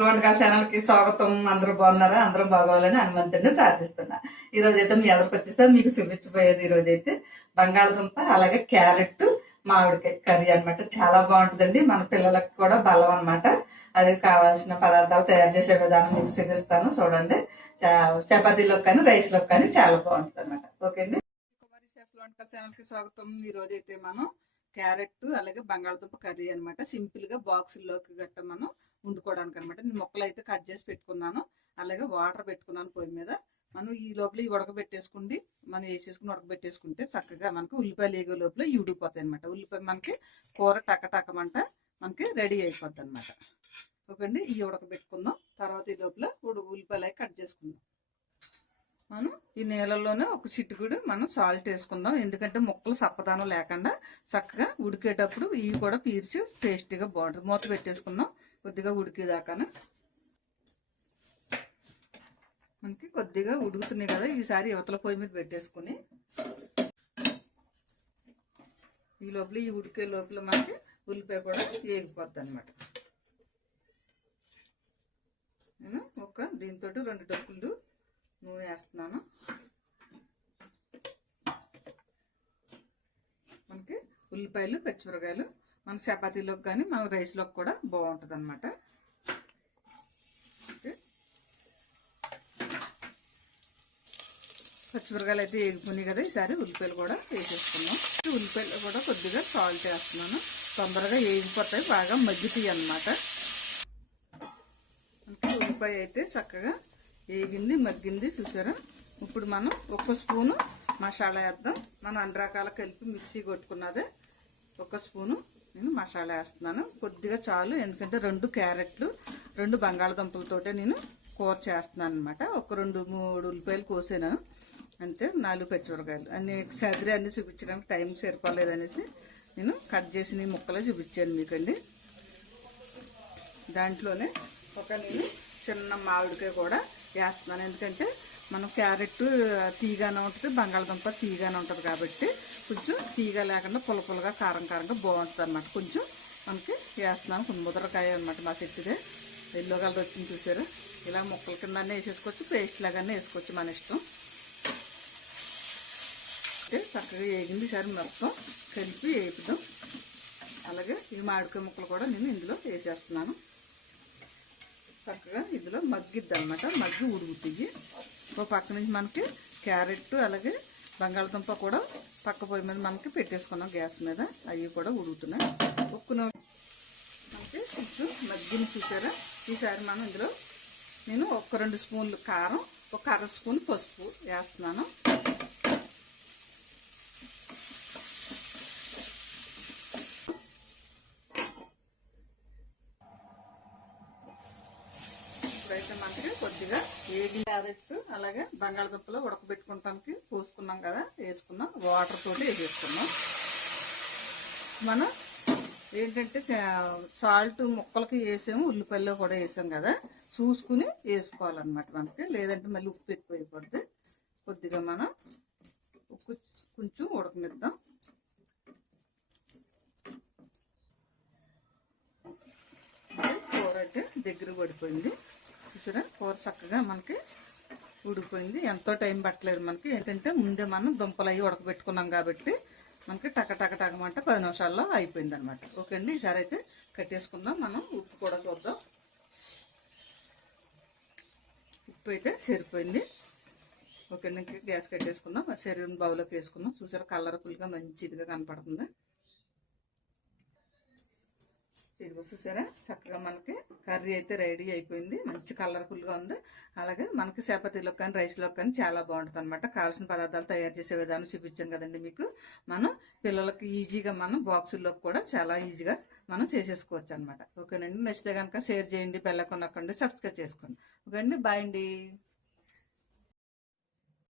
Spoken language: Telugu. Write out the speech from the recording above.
వంటకాల ఛానల్కి స్వాగతం. అందరూ బాగున్నారా? అందరూ బాగోవాలని హనుమంతుడిని ప్రార్థిస్తున్నా. ఈ రోజు అయితే మీ ఎదురుకు వచ్చేసా. మీకు చూపించబోయేది ఈ రోజు అయితే బంగాళదుంప అలాగే క్యారెట్ మామిడికాయ కర్రీ అన్నమాట. చాలా బాగుంటుందండి. మన పిల్లలకు కూడా బలం అన్నమాట. అది కావాల్సిన పదార్థాలు తయారు చేసే విధానం మీకు చూపిస్తాను. చూడండి. చా- చపాతీలోకి కానీ రైస్లోకి కానీ చాలా బాగుంటుంది అనమాట ఓకే అండి కుమారి షెఫ్ వంటకాల ఛానల్కి స్వాగతం. ఈ రోజు అయితే మనం క్యారెట్ అలాగే బంగాళదుంప కర్రీ అనమాట సింపుల్గా బాక్సుల్లోకి గట్ట మనం వండుకోవడానికి అనమాట నేను ముక్కలు అయితే కట్ చేసి పెట్టుకున్నాను. అలాగే వాటర్ పెట్టుకున్నాను పొయ్యి మీద. మనం ఈ లోపల ఈ ఉడకబెట్టేసుకుండి మనం వేసేసుకుని ఉడకబెట్టేసుకుంటే చక్కగా మనకి ఉల్లిపాయలు వేగే లోపల ఈ అనమాట ఉల్లిపాయ మనకి కూర టకటకమంట మనకి రెడీ అయిపోద్ది అనమాట ఓకేండి? ఈ ఉడకబెట్టుకుందాం. తర్వాత ఈ లోపల ఉడు ఉల్లిపాయలు అవి కట్ చేసుకుందాం. మనం ఈ నీళ్ళలోనే ఒక చిట్టుకుడు మనం సాల్ట్ వేసుకుందాం. ఎందుకంటే ముక్కలు సప్పదానం లేకుండా చక్కగా ఉడికేటప్పుడు ఇవి కూడా పీల్చి టేస్టీగా బాగుంటుంది. మూత పెట్టేసుకుందాం. కొద్దిగా ఉడికేదాకాను? మనకి కొద్దిగా ఉడుకుతున్నాయి కదా ఈసారి యువతల పొయ్యి మీద పెట్టేసుకుని. ఈ లోపల ఈ ఉడికే లోపల మనకి ఉల్లిపాయ కూడా ఏగిపోద్ది అనమాట నేను ఒక దీంతో రెండు డొక్కులు నూనె వేస్తున్నాను. మనకి ఉల్లిపాయలు పచ్చిమిరకాయలు మన చపాతీలోకి కానీ మన రైస్లోకి కూడా బాగుంటుంది అనమాట పచ్చిమిరకాయలు అయితే వేగిపోయినాయి కదా ఈసారి ఉల్లిపాయలు కూడా వేసేసుకున్నాం. ఉల్లిపాయలు కూడా కొద్దిగా సాల్ట్ వేస్తున్నాను. తొందరగా వేగిపోతాయి బాగా మగ్గుతాయి అన్నమాట. ఉల్లిపాయ అయితే చక్కగా వేగింది మగ్గింది చూసారా? ఇప్పుడు మనం ఒక స్పూను మసాలా వేద్దాం. మనం అన్ని రకాల కలిపి మిక్సీ కొట్టుకున్నదే ఒక స్పూను నేను మసాలా వేస్తున్నాను. కొద్దిగా చాలు ఎందుకంటే రెండు క్యారెట్లు రెండు బంగాళదుంపలతోటే నేను కూర చేస్తున్నాను అనమాట ఒక రెండు మూడు ఉల్లిపాయలు కోసాను. అంతే నాలుగు పచ్చిమిరకాయలు అన్ని సదిరి అన్ని చూపించడానికి టైం సరిపోలేదు అనేసి నేను కట్ చేసిన ఈ ముక్కలు చూపించాను మీకండి. దాంట్లోనే ఒక నేను చిన్న మామిడికాయ కూడా వేస్తున్నాను. ఎందుకంటే మనం క్యారెట్ తీగానే ఉంటుంది బంగాళదుంప తీగానే ఉంటుంది కాబట్టి కొంచెం తీగ లేకుండా పుల్ల పుల్లగా కారం కారంగా బాగుంటుంది అనమాట కొంచెం మనకి వేస్తున్నాం కొంచెం ముదరకాయ అనమాట మా చెట్టుదే. ఎల్లో కలర్ వచ్చింది చూసారు? ఇలా ముక్కల కింద వేసేసుకోవచ్చు పేస్ట్ లాగానే వేసుకోవచ్చు మన ఇష్టం. అంటే చక్కగా వేగింది సరే మొత్తం కలిపి వేపుదాం అలాగే ఈ మామిడికాయ ముక్కలు కూడా నేను ఇందులో వేసేస్తున్నాను. చక్కగా ఇందులో మగ్గిద్ది అనమాట మగ్గి ఉడుగుతుంది ఒక పక్క నుంచి మనకి క్యారెట్ అలాగే బంగాళదుంప కూడా పక్క పొయ్యి మీద మనకి పెట్టేసుకున్నాం గ్యాస్ మీద. అవి కూడా ఉడుగుతున్నాయి ఉక్కున మనకి కొంచెం మగ్గిన చూసారా? ఈసారి మనం ఇందులో నేను ఒక రెండు స్పూన్లు కారం ఒక అర స్పూన్ పసుపు వేస్తున్నాను. ఇప్పుడైతే కొద్దిగా ఏగి క్యారెట్ అలాగే బంగాళదుంపలు ఉడకబెట్టుకుంటానికి పోసుకున్నాం కదా వేసుకున్నాం. వాటర్ తోటి వేసేసుకున్నాం. మనం ఏంటంటే సాల్ట్ ముక్కలకి వేసాము ఉల్లిపల్లి కూడా వేసాం కదా. చూసుకుని వేసుకోవాలన్నమాట మనకి. లేదంటే మళ్ళీ ఉప్పు ఎక్కువ అయిపోద్ది కొద్దిగా మనం ఉప్పు కొంచెం ఉడకనిద్దాం. కూర అయితే దగ్గర పడిపోయింది. చూసారా? కూర చక్కగా మనకి ఉడికిపోయింది. ఎంతో టైం పట్టలేదు మనకి. ఏంటంటే ముందే మనం దుంపలు అవి ఉడకబెట్టుకున్నాం కాబట్టి మనకి టక టక టకమంటే పది నిమిషాల్లో అయిపోయింది అనమాట ఓకే అండి ఈసారి అయితే కట్టేసుకుందాం. మనం ఉప్పు కూడా చూద్దాం. ఉప్పు అయితే సరిపోయింది. ఓకే అండి ఇంకా గ్యాస్ కట్టేసుకుందాం. శరీరం బౌలోకి వేసుకుందాం. చూసారా కలర్ఫుల్గా మంచిదిగా కనపడుతుంది. ఇదిగో చూసారా? చక్కగా మనకి కర్రీ అయితే రెడీ అయిపోయింది. మంచి కలర్ఫుల్గా ఉంది. అలాగే మనకి చపాతీలో కానీ రైస్లో కానీ చాలా బాగుంటుంది అనమాట కావాల్సిన పదార్థాలు తయారు చేసే విధానం చూపించాం కదండి మీకు. మనం పిల్లలకి ఈజీగా మనం బాక్సుల్లో కూడా చాలా ఈజీగా మనం చేసేసుకోవచ్చు అనమాట ఓకేనండి? నచ్చితే కనుక షేర్ చేయండి బెల్ల కొనకండి సబ్స్క్రైబ్ చేసుకోండి. ఓకే అండి బాయ్ అండి.